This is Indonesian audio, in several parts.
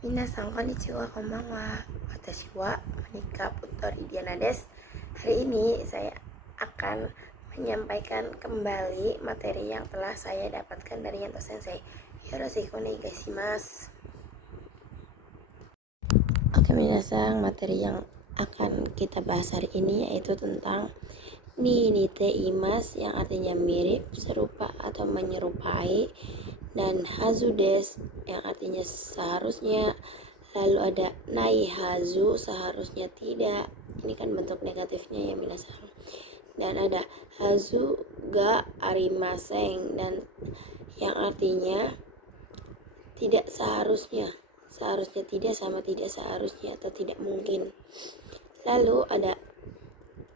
Minasan konnichiwa konbanwa. Watashi wa Monika Putori Diana desu. Hari ini saya akan menyampaikan kembali materi yang telah saya dapatkan dari Yanto Sensei. Yoroshiku onegaishimasu. Oke minasan, materi yang akan kita bahas hari ini yaitu tentang ni nite imasu, yang artinya mirip, serupa atau menyerupai, dan hazu desu yang artinya seharusnya. Lalu ada nai hazu, seharusnya tidak. Ini kan bentuk negatifnya ya minasan. Dan ada hazu ga arimasen, dan yang artinya tidak seharusnya. Seharusnya tidak sama tidak seharusnya atau tidak mungkin. Lalu ada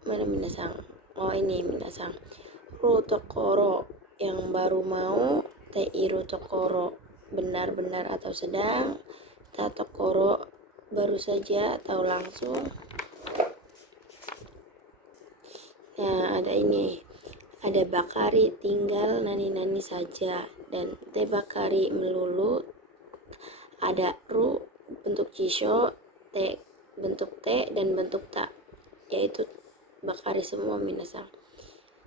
mana minasan? Oh ini minasan. Rutokoro, yang baru mau. Teiru tokoro, benar-benar atau sedang. Tatokoro, baru saja atau langsung. Nah ada ini, ada bakari, tinggal nani-nani saja, dan te bakari, melulu. Ada ru, bentuk jisho, te bentuk te, dan bentuk ta, yaitu bakari semua minasan,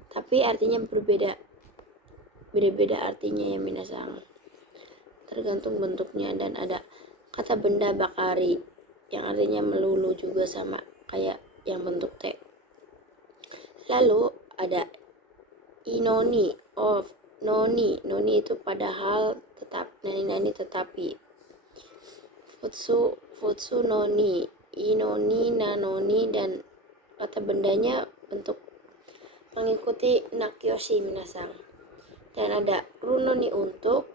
tapi artinya berbeda artinya ya minasan, tergantung bentuknya. Dan ada kata benda bakari, yang artinya melulu, juga sama kayak yang bentuk T. Lalu ada inoni, of noni itu padahal, tetap nani tetapi. Futsu noni, inoni nanoni, dan kata bendanya bentuk mengikuti nakyoshi minasan. Dan ada runoni, untuk,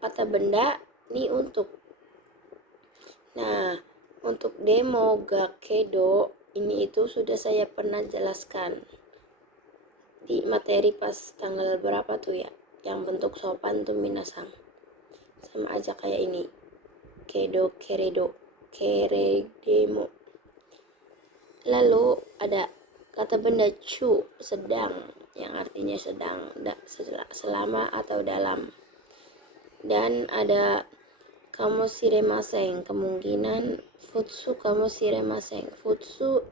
kata benda ni untuk. Nah, untuk demo gakedo ini itu sudah saya pernah jelaskan di materi pas tanggal berapa tuh ya, yang bentuk sopan tuh minasan, sama aja kayak ini, kedo, keredo, keredemo. Lalu ada kata benda chu, sedang, yang artinya sedang, selama atau dalam. Dan ada kamo shiremasen, kemungkinan. Futsu kamo shiremasen, futsu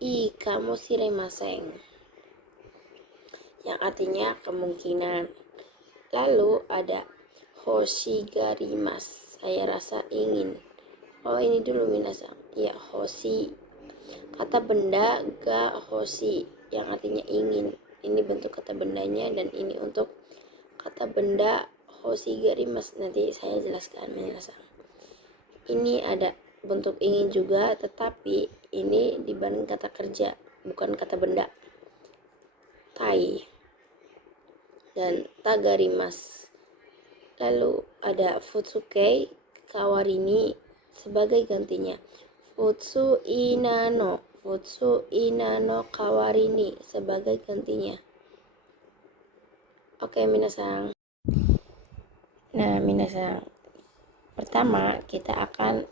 i kamo shiremasen, yang artinya kemungkinan. Lalu ada hoshigarimasu, saya rasa ingin. Oh ini dulu minasan, ya hoshi, kata benda ga hoshi, yang artinya ingin. Ini bentuk kata bendanya, dan ini untuk kata benda hoshigarimasu, nanti saya jelaskan minasan. Ini ada bentuk ingin juga, tetapi ini dibanding kata kerja, bukan kata benda. Tai dan tagarimasu. Lalu ada futsuke kawarini, sebagai gantinya. Futsu inano kawarini, sebagai gantinya. Oke minasan. Nah minasan, pertama kita akan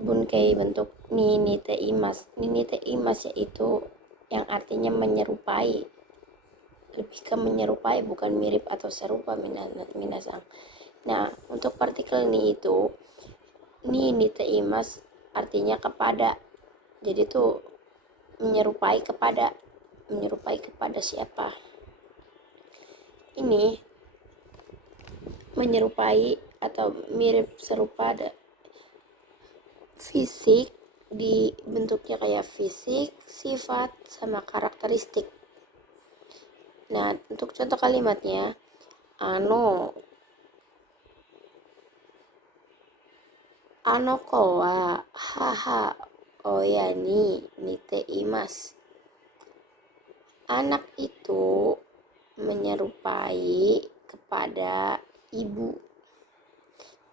bunkei bentuk ninite imasu. Ninite imasu yaitu yang artinya menyerupai, lebih ke menyerupai, bukan mirip atau serupa minasan. Nah untuk partikel ni itu, ninite imasu artinya kepada, jadi tuh menyerupai kepada siapa. Ini menyerupai atau mirip, serupa fisik, di bentuknya kayak fisik, sifat, sama karakteristik. Nah untuk contoh kalimatnya, ano ko wa haha oya ni nite imasu. Anak itu menyerupai kepada ibu.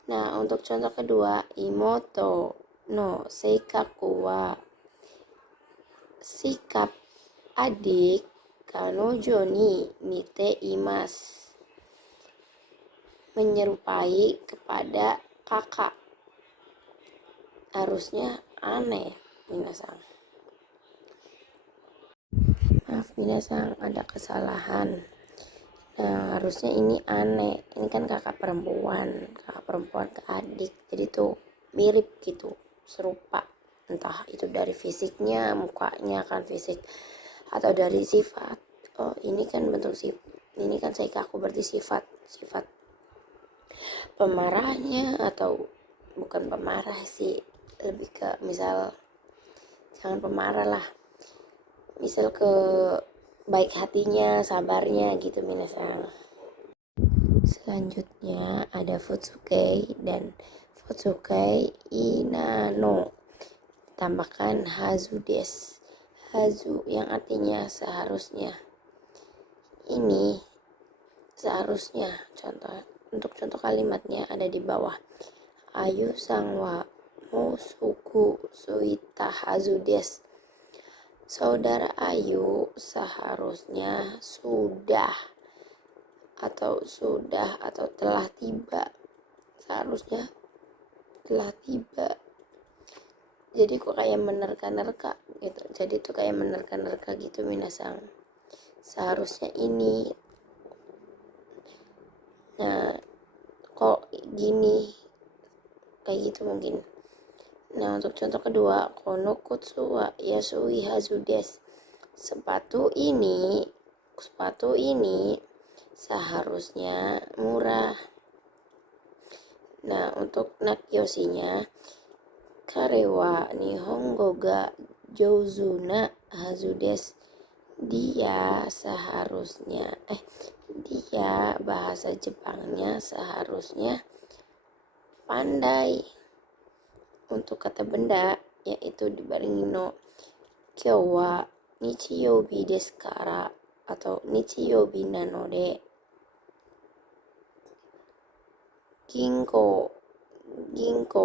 Nah untuk contoh kedua, imoto no seikaku wa, sikap adik kanojo ni nite imasu, menyerupai kepada kakak. Harusnya aneh minasan. Maaf minasan, ada kesalahan. Nah harusnya ini aneh, ini kan kakak perempuan ke adik, jadi tuh mirip gitu, serupa, entah itu dari fisiknya, mukanya kan fisik, atau dari sifat. Oh ini kan bentuk sifat, ini kan Seikaku berarti sifat sifat pemarahnya, atau bukan pemarah sih, lebih ke misal, jangan pemarah lah, misal ke baik hatinya, sabarnya gitu minasang. Selanjutnya ada Futsuke dan Futsuke Inano. Tambahkan Hazu des. Hazu yang artinya seharusnya. Ini seharusnya, contoh untuk contoh kalimatnya ada di bawah. Ayu sangwa musuku suita Hazu des. Saudara Ayu seharusnya sudah atau telah tiba, seharusnya telah tiba. Jadi kok kayak menerka-nerka gitu, jadi tuh kayak menerka-nerka gitu minasang, seharusnya ini. Nah kok gini, kayak gitu mungkin. Nah untuk contoh kedua, kono kutsu wa yasui hazu des. Sepatu ini seharusnya murah. Nah untuk nakyosinya, karewa nihongo ga jouzu na hazu des. Dia bahasa Jepangnya seharusnya pandai. Untuk kata benda yaitu dibarengi no kyou wa nichiyoubi desu kara atau nichiyoubi nanode ginko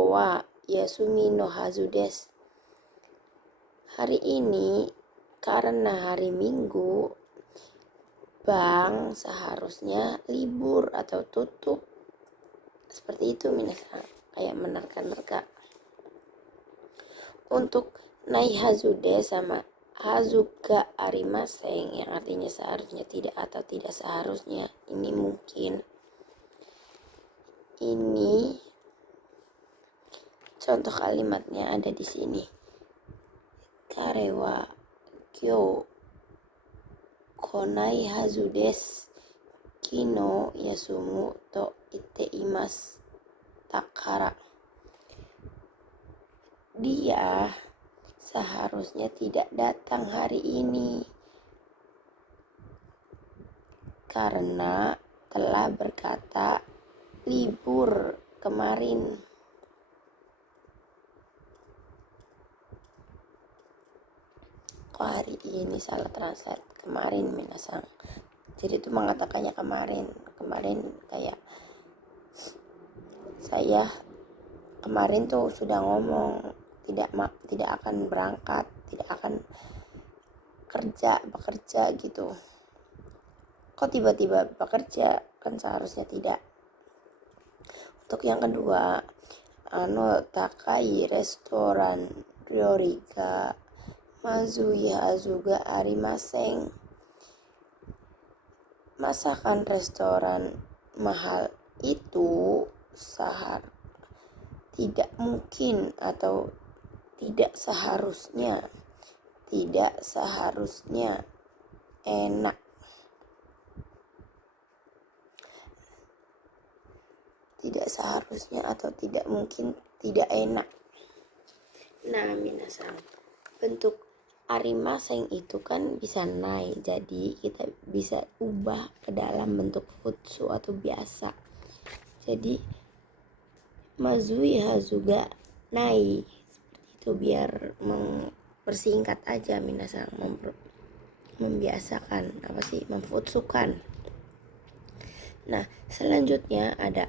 wa yasumi no hazu desu. Hari ini karena hari Minggu, bank seharusnya libur atau tutup. Seperti itu minasang, kayak menerka-nerka. Untuk nai hazude sama hazuka arimaseng yang artinya seharusnya tidak atau tidak seharusnya, ini mungkin. Ini contoh kalimatnya ada di sini. Karewa kyo konai hazu desu. Kino yasumu to ite imas takara. Dia seharusnya tidak datang hari ini karena telah berkata libur kemarin. Kok hari ini salah translate, kemarin minasang. Jadi itu mengatakannya kemarin kayak saya kemarin tuh sudah ngomong tidak akan berangkat, tidak akan bekerja gitu. Kok tiba-tiba bekerja, kan seharusnya tidak. Untuk yang kedua, takai restoran ryori ga mazui hazu ga arimaseng. Masakan restoran mahal itu tidak mungkin atau tidak seharusnya enak. Tidak seharusnya atau tidak mungkin tidak enak. Nah minasang, bentuk arimaseng itu kan bisa naik, jadi kita bisa ubah ke dalam bentuk futsu atau biasa. Jadi mazui hazuga naik, seperti itu, biar mempersingkat aja minasang, membiasakan memfutsukan. Nah selanjutnya ada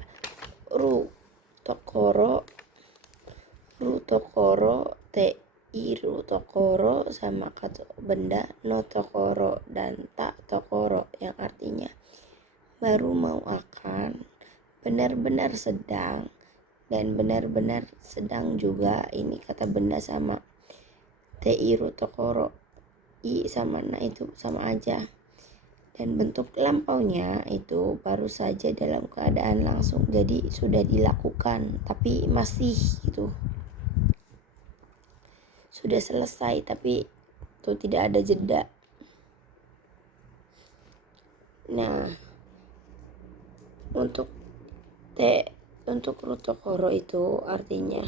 ru tokoro te iru tokoro sama kata benda no tokoro dan tak tokoro yang artinya baru mau akan, benar-benar sedang, dan benar-benar sedang juga. Ini kata benda sama te iru tokoro, i sama na itu sama aja. Dan bentuk lampaunya itu baru saja dalam keadaan langsung, jadi sudah dilakukan tapi masih gitu, sudah selesai tapi itu tidak ada jeda. Nah, untuk rutokoro itu artinya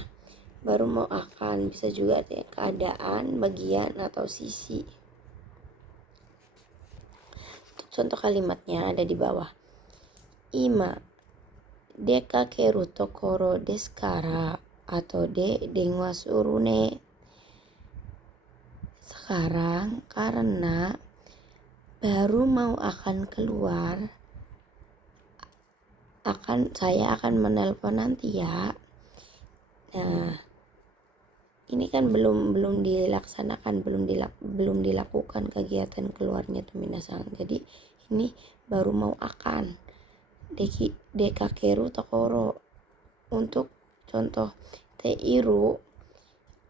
baru mau akan, bisa juga artinya keadaan, bagian, atau sisi. Untuk contoh kalimatnya ada di bawah. Ima dekakeru tokoro desu kara, atau de denwa surune. Sekarang karena baru mau akan keluar, saya akan menelpon nanti ya. Nah, ini kan belum dilaksanakan, belum dilakukan kegiatan keluarnya tuh minasang. Jadi ini baru mau akan. Dekakeru tokoro. Untuk contoh teiru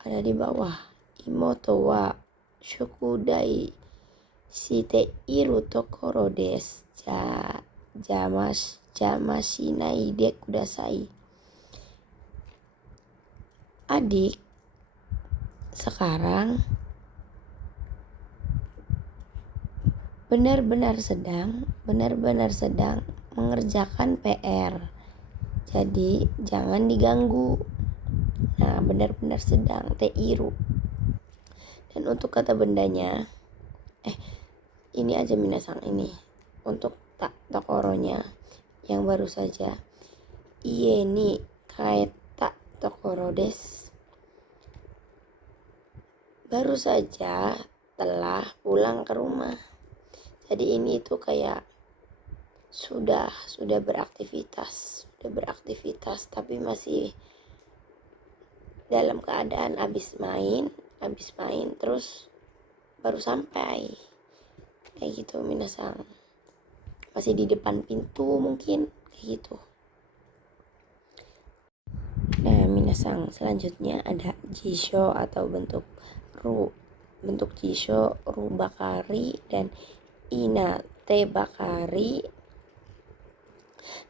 ada di bawah. Imoto wa shukudai shiteiru tokoro desu. Jamashinai de kudasai. Adik sekarang benar-benar sedang mengerjakan PR. Jadi jangan diganggu. Nah, benar-benar sedang teiru. Dan untuk kata bendanya, ini aja minasang ini. Untuk tokoronya yang baru saja. Ie ni kaeta tokoro desu. Baru saja telah pulang ke rumah. Jadi ini itu kayak sudah beraktivitas tapi masih dalam keadaan habis main terus baru sampai, kayak gitu minasang. Masih di depan pintu mungkin, kayak gitu. Nah, minasang selanjutnya ada jisho atau bentuk jisho, ru bakari, dan ina te bakari,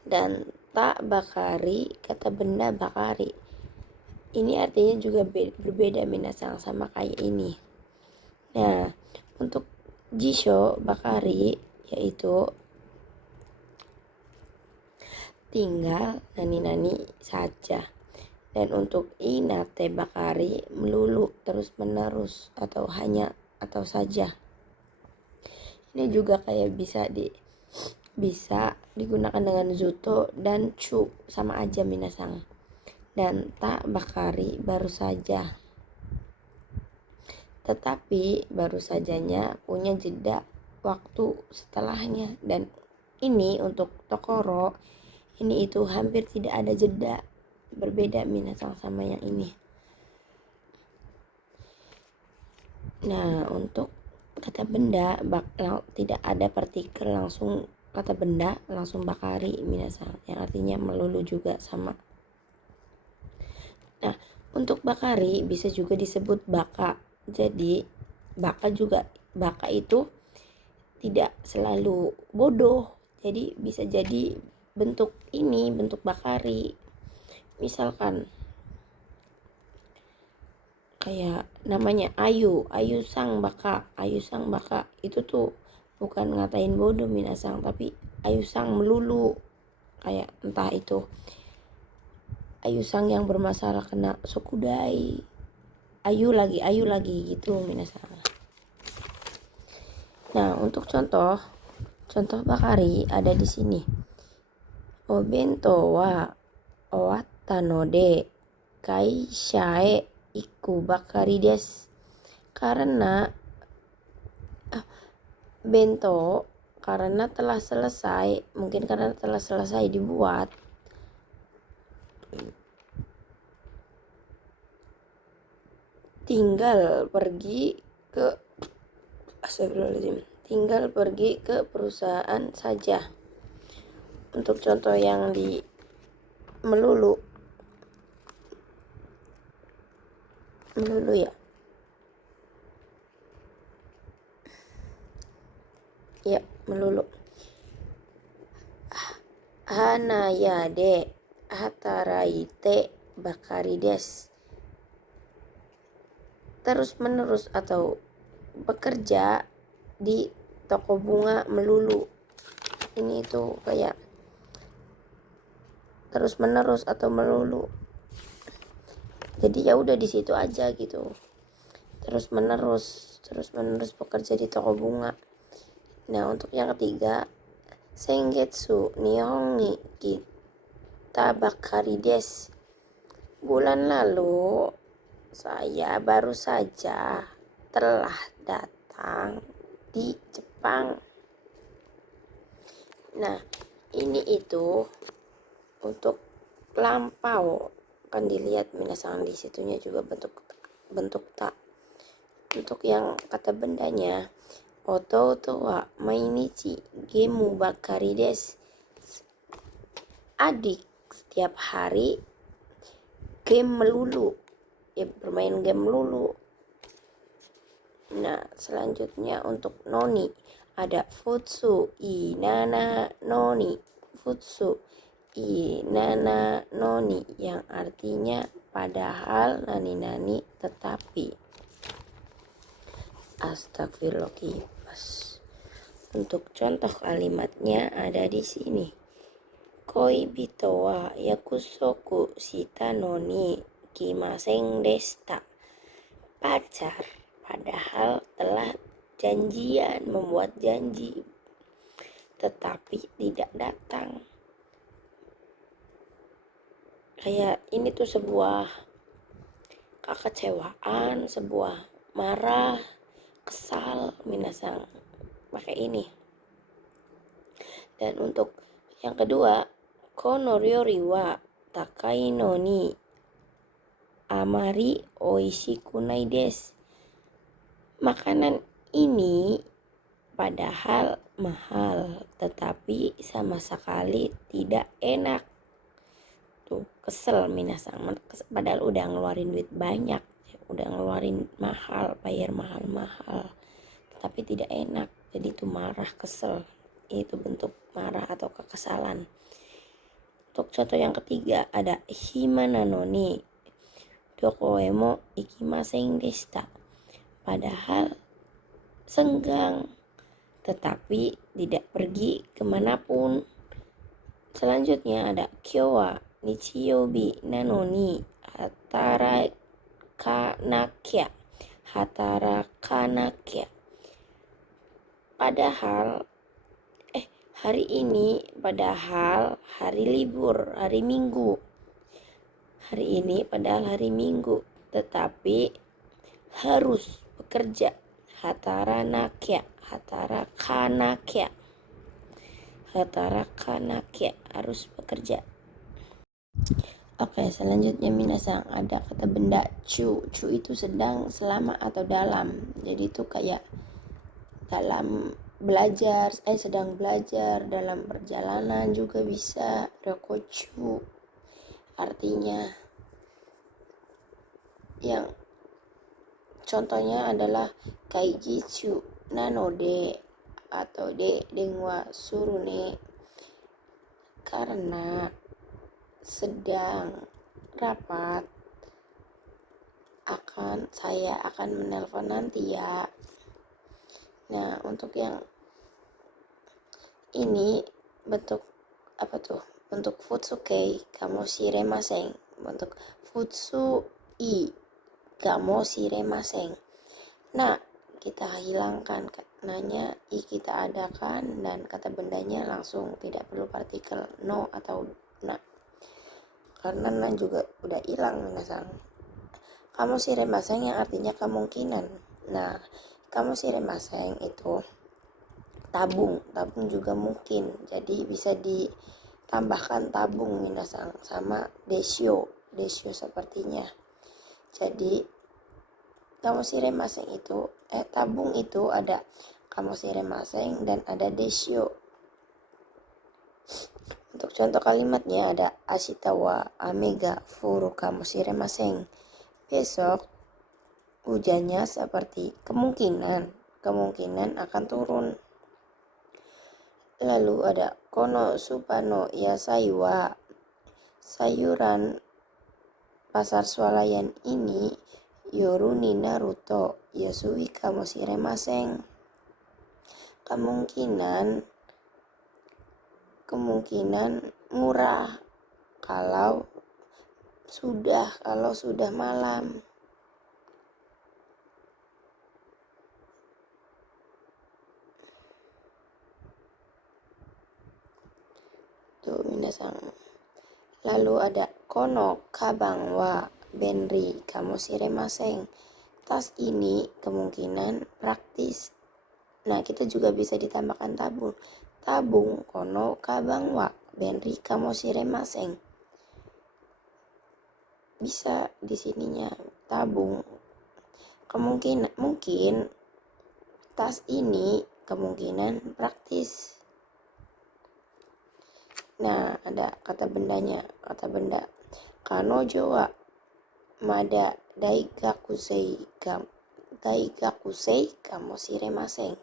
dan tak bakari, kata benda bakari. Ini artinya juga berbeda minasang sama kayak ini. Nah, untuk jisho bakari yaitu tinggal nani-nani saja. Dan untuk inate bakari melulu terus menerus atau hanya atau saja. Ini juga kayak bisa digunakan dengan zuto dan chu, sama aja minasang. Dan tak bakari baru saja. Tetapi baru sajanya punya jeda waktu setelahnya. Dan ini untuk tokoro, ini itu hampir tidak ada jeda. Berbeda minasang sama yang ini. Nah, untuk kata benda tidak ada partikel, langsung kata benda langsung bakari minasang, yang artinya melulu juga sama. Nah, untuk bakari bisa juga disebut baka. Jadi baka itu tidak selalu bodoh. Jadi bisa jadi bentuk bakari. Misalkan kayak namanya Ayu sang baka. Itu tuh bukan ngatain bodoh minasang, tapi Ayu sang melulu. Kayak entah itu Ayu sang yang bermasalah kena sokudai, ayu lagi gitu minasang. Nah, untuk contoh bakari ada di sini. Obento wa owatta no de kaisha e iku bakari desu. Karena bento karena telah selesai, mungkin karena telah selesai dibuat. Tinggal pergi ke perusahaan saja. Untuk contoh yang di melulu ya. melulu. Hanayade hataraite bakarides, terus menerus atau bekerja di toko bunga melulu. Ini itu kayak terus menerus atau melulu, jadi ya udah di situ aja gitu, terus menerus bekerja di toko bunga. Nah, untuk yang ketiga, Sengetsu Nihongi kita bakari des, bulan lalu saya baru saja telah datang di Jepang. Nah, ini itu untuk lampau, kan dilihat minasan di situnya juga bentuk tak. Untuk yang kata bendanya, Ototo wa mainichi gemu bakari des, adik setiap hari game melulu, ya bermain game melulu. Nah, selanjutnya untuk noni ada futsu inana noni, futsu inana noni yang artinya padahal nani-nani tetapi. Astagfirullah. Untuk contoh kalimatnya ada di sini. Koibito wa yakusoku shita noni kimasen deshita. Pacar padahal telah janjian, membuat janji tetapi tidak datang. Kayak ini tuh sebuah kekecewaan, sebuah marah, kesal, minasang pakai ini. Dan untuk yang kedua, kono ryori wa takai no ni amari oishiku nai desu. Makanan ini padahal mahal tetapi sama sekali tidak enak. Tuh kesel minasang, padahal udah ngeluarin duit banyak, udah ngeluarin mahal, bayar mahal tapi tidak enak, jadi itu marah, kesel. Itu bentuk marah atau kekesalan. Untuk contoh yang ketiga ada himana noni dokoemo ikimasen deshita. Padahal senggang tetapi tidak pergi kemanapun. Selanjutnya ada kyowa nichiyobi nanoni hatarakanakia. Padahal hari ini padahal hari libur, hari Minggu. Hari ini padahal hari Minggu, tetapi harus bekerja. Hatarakanakia harus bekerja. Oke, selanjutnya minasang ada kata benda cu. Cu itu sedang, selama atau dalam. Jadi itu kayak dalam belajar, sedang belajar, dalam perjalanan juga bisa. Rokochu artinya. Yang contohnya adalah kaijitsu nanode atau de dengwa surune, karena sedang rapat saya akan menelpon nanti ya. Nah, untuk yang ini bentuk apa tuh? Bentuk futsuke kamoshiremasen. Bentuk futsu i kamoshiremasen. Nah, kita hilangkan katanya, i kita adakan, dan kata bendanya langsung, tidak perlu partikel no atau na. Karena na juga udah hilang minasang. Kamoshiremasen yang artinya kemungkinan. Nah, kamoshiremasen itu tabung juga mungkin, jadi bisa ditambahkan tabung minasang sama desyo sepertinya. Jadi kamoshiremasen itu tabung itu ada kamoshiremasen dan ada desyo. Untuk contoh kalimatnya ada ashita wa ame ga furu kamoshiremasen. Besok hujannya seperti kemungkinan akan turun. Lalu ada kono supano ya saiwa, sayuran pasar swalayan ini yoru ni Naruto yasui kamoshiremaseng. Kemungkinan murah kalau sudah malam. Tuh minasang. Lalu ada kono kabang wa benri kamoshiremaseng. Tas ini kemungkinan praktis. Nah, kita juga bisa ditambahkan tabung. Tabung kono kabang wa benri kamoshiremaseng. Bisa di sininya tabung. Mungkin tas ini kemungkinan praktis. Nah, ada kata bendanya. Kata benda kanojo wa mada daigakusei kamoshiremaseng.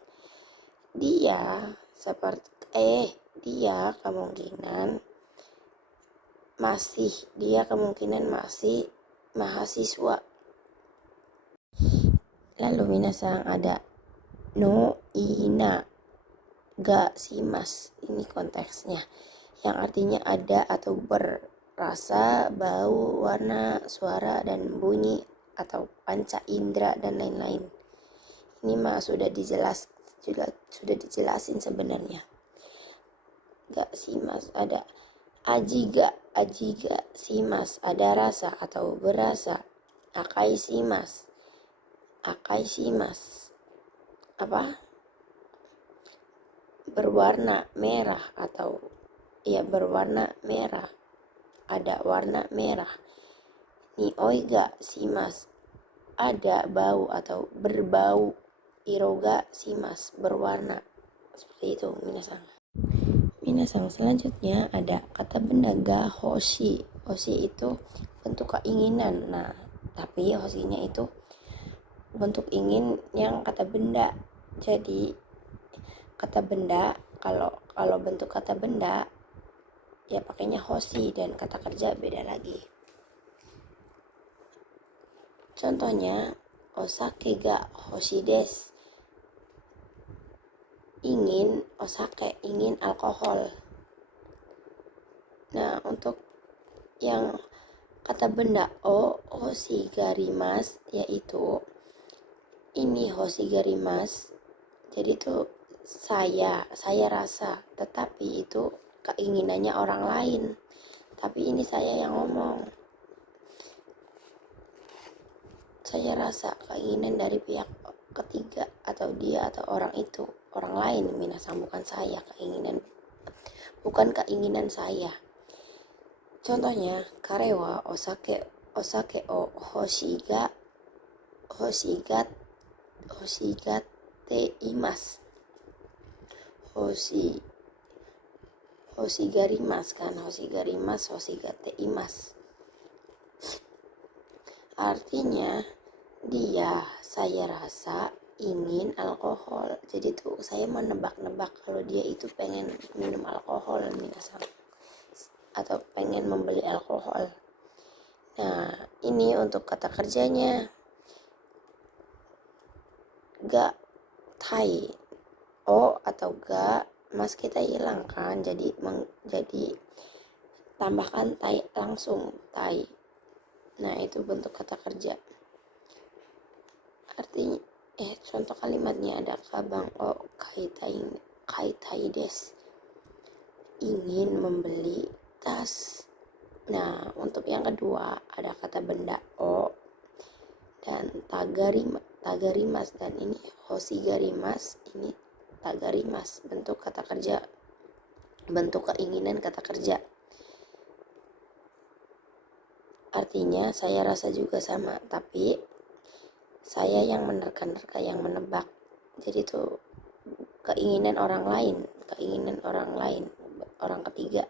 Dia kemungkinan masih mahasiswa. Lalu minasang ada no ina ga shimas. Ini konteksnya, yang artinya ada atau berrasa, bau, warna, suara, dan bunyi atau panca indera dan lain-lain. Ini mah sudah dijelasin sebenarnya. Ga shimas ada ajiga shimas, ada rasa atau berasa. Akai shimas apa? Berwarna merah atau berwarna merah, ada warna merah. Nioi ga shimas, ada bau atau berbau. Iroga shimas, berwarna. Seperti itu minasang. Selanjutnya ada kata benda ga hoshi. Hoshi itu bentuk keinginan. Nah, tapi hoshinya itu bentuk ingin yang kata benda. Jadi kata benda, kalau bentuk kata benda ya pakainya hoshi, dan kata kerja beda lagi. Contohnya osake ga hoshi desu. Ingin alkohol. Nah, untuk yang kata benda hoshi garimas, yaitu ini hoshi garimas. Jadi itu saya rasa, tetapi itu keinginannya orang lain. Tapi ini saya yang ngomong. Saya rasa keinginan dari pihak ketiga atau dia atau orang itu, orang lain minasang, bukan saya. Bukan keinginan saya. Contohnya karewa osake o hoshigate imas. Hoshigarimas kan, hoshigate imas. Artinya saya rasa ingin alkohol. Jadi tuh saya menebak-nebak kalau dia itu pengen minum alkohol minasang, atau pengen membeli alkohol. Nah, ini untuk kata kerjanya. Ga tai o atau ga mas kita hilangkan, jadi tambahkan tai langsung, tai. Nah, itu bentuk kata kerja. Artinya contoh kalimatnya ada kabang o kaitai desu, ingin membeli tas. Nah, untuk yang kedua ada kata benda o dan tagarimas, dan ini hoshigarimas, ini tagarimas, bentuk kata kerja, bentuk keinginan kata kerja. Artinya saya rasa juga sama, tapi saya yang menerka-nerka, yang menebak. Jadi itu keinginan orang lain, orang ketiga.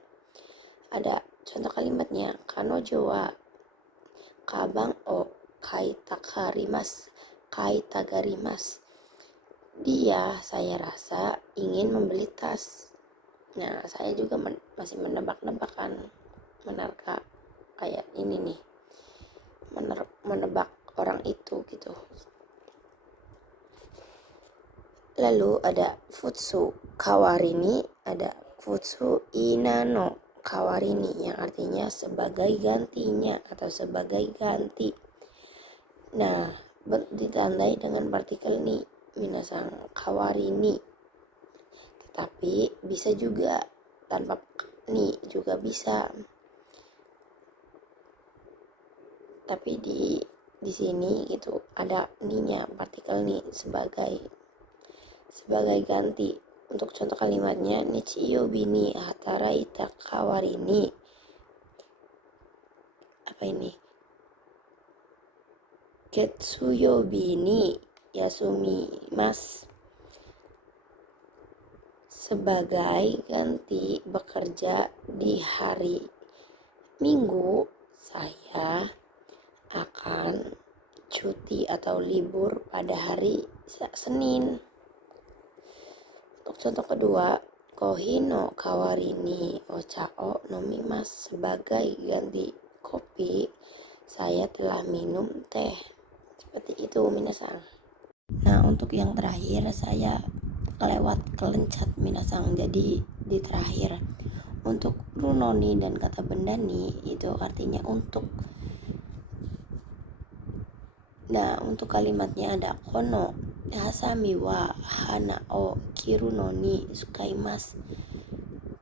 Ada contoh kalimatnya kanojo wa kabang o kaitagarimas. Dia, saya rasa, ingin membeli tas. Nah, saya juga masih menebak-nebakan, menerka kayak ini nih, menebak orang itu gitu. Lalu ada futsu kawarini, ada futsu inano kawarini yang artinya sebagai gantinya atau sebagai ganti. Nah, ditandai dengan partikel ni, minasang kawarini. Tetapi bisa juga tanpa ni juga bisa. Tapi di sini gitu ada ni-nya, partikel ni sebagai ganti. Untuk contoh kalimatnya, Nichiyo bini hataraita kawarini. Apa ini? Ketsuyo bini yasumi mas. Sebagai ganti bekerja di hari Minggu, saya akan cuti atau libur pada hari Senin. Untuk contoh kedua, kohino kawarini ochao nomimas. Sebagai ganti kopi, saya telah minum teh. Seperti itu minasang. Nah, untuk yang terakhir saya kelencat minasang. Jadi di terakhir untuk runoni dan kata benda ni itu artinya untuk. Nah, untuk kalimatnya ada kono hasami wa hana o kirunoni sukaimas.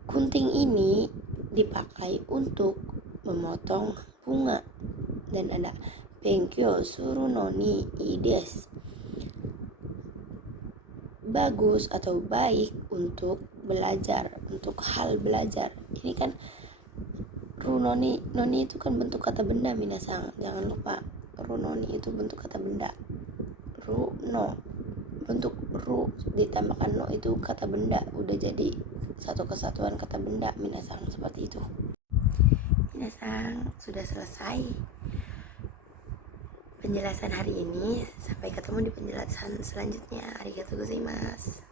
Gunting ini dipakai untuk memotong bunga. Dan ada benkyo surunoni ides. Bagus atau baik untuk belajar, untuk hal belajar. Ini kan runoni, noni itu kan bentuk kata benda minasang. Jangan lupa runoni itu bentuk kata benda. Runo bentuk ru ditambahkan no itu kata benda, udah jadi satu kesatuan kata benda minasang. Seperti itu minasang. Sudah selesai penjelasan hari ini. Sampai ketemu di penjelasan selanjutnya. Arigatou gozaimasu.